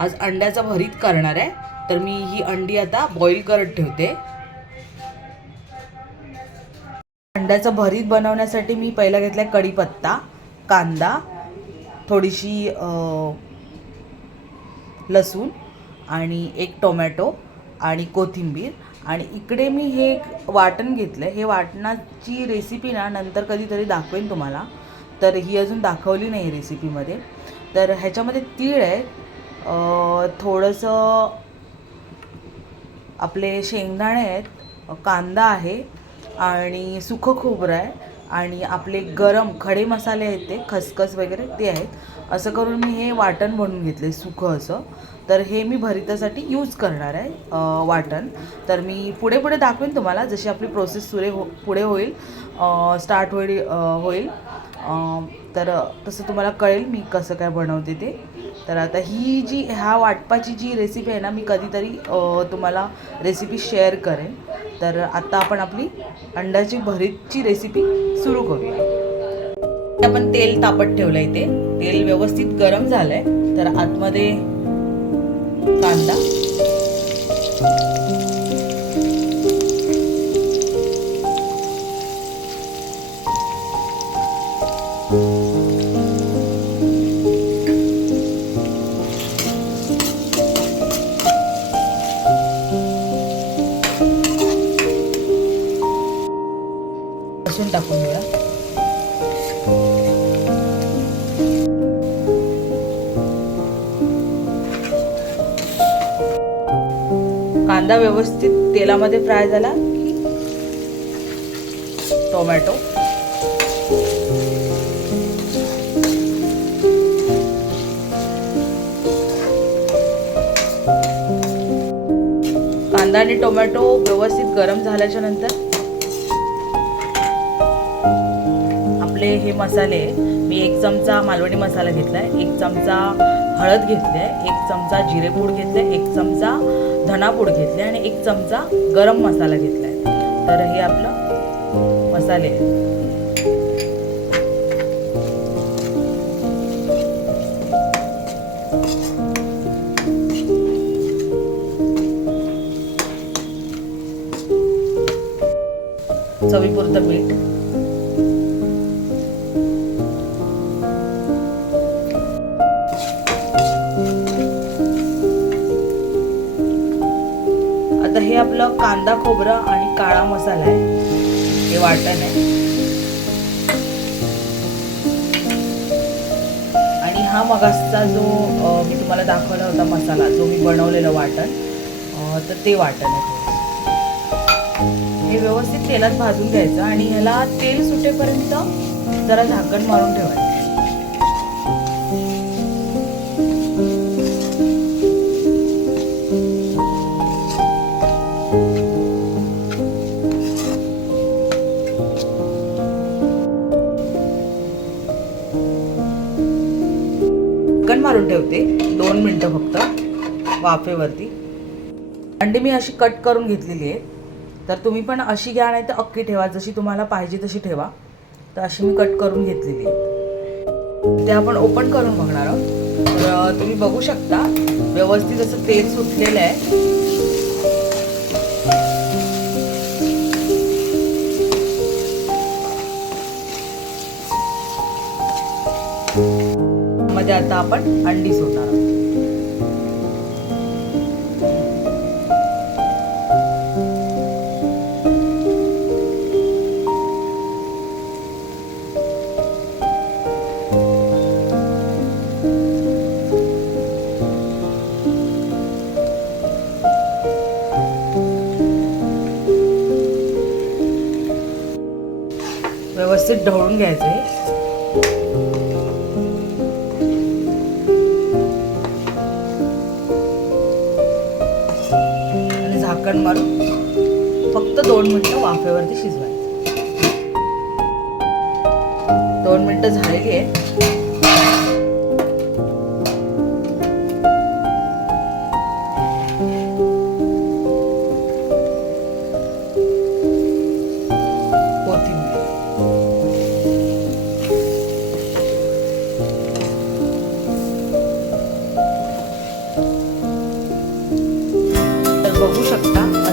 आज अंड्याचा भरीत करणार आहे, तर मी ही अंडी आता बॉईल करत ठेवते। अंड्याचा भरीत बनवण्यासाठी मी पहिला घेतलाय कढीपत्ता, कांदा, थोडीशी लसूण आणि एक टोमॅटो आणि कोथिंबीर, आणि इकडे मी हे वाटण घेतलंय। हे वाटणाची रेसिपी ना नंतर कधीतरी दाखवेन तुम्हाला, तर ही अजून दाखवली नाही रेसिपीमध्ये। तर ह्याच्यामध्ये तीळ आहे, थोडंसं आपले शेंगदाणे आहेत, कांदा आहे आणि सुकं खोबरं आहे आणि आपले गरम खडे मसाले आहेत, ते खसखस वगैरे ते आहेत। असं करून मी हे वाटण बनवून घेतले सुकं असं। तर हे मी भरितासाठी यूज करणार आहे वाटण। तर मी पुढे पुढे दाखवेन तुम्हाला, जशी आपली प्रोसेस पुढे होईल, स्टार्ट होईल तर तसं तुम्हाला कळेल मी कसं काय बनवते ते। तर आता ही जी ह्या वाटपाची जी रेसिपी आहे ना, मी कधीतरी तुम्हाला रेसिपी शेअर करेन। तर आता आपण आपली अंड्याची भरीतची रेसिपी सुरू करूया। आपण तेल तापत ठेवलं इथे, तेल व्यवस्थित गरम झालंय। तर आतमध्ये कांदा, लसूण टाकून घेऊया। कांदा व्यवस्थित तेलामध्ये फ्राय झाला की टोमॅटो, कांदा आणि टोमॅटो व्यवस्थित गरम झाल्याच्या नंतर आपले हे मसाले, मी 1 चमचा मालवणी मसाला घेतलाय, 1 चमचा हळद घेतली, 1 चमचा जिरेपूड घेतले, 1 चमचा धनापूड घेतले आणि 1 चमचा गरम मसाला घेतलाय। तर हे आपलं मसाले चवीपुरतं मीठ, आता हे आपलं कांदा खोबरं आणि काळा मसाला आहे, हे वाटण आहे। आणि हा मगासचा जो मी तुम्हाला दाखवला होता मसाला, जो मी बनवलेलं वाटण, तर ते वाटण आहे। हे व्यवस्थित तेलात भाजून घ्यायचं आणि ह्याला तेल सुटेपर्यंत जरा झाकण मारून ठेवायचं। झाकण मारून ठेवते 2 मिनिटं फक्त वाफेवरती। अंडी मी अशी कट करून घेतलेली आहे, तर तुम्ही पण अशी घ्या, नाही तर अख्खी ठेवा, जशी तुम्हाला पाहिजे तशी ठेवा। तर अशी मी कट करून घेतलेली आहे, ते आपण ओपन करून बघणार आहोत। तर तुम्ही बघू शकता व्यवस्थित असं तेल सुटलेलं आहे। मध्ये आता आपण अंडी सोडणार आहोत। व्यवस्थित ढवळून घ्यायचं आणि झाकण मारून फक्त 2 मिनिटं वाफेवरती शिजवायचं। 2 मिनिटं झालेली आहे। बघू शकता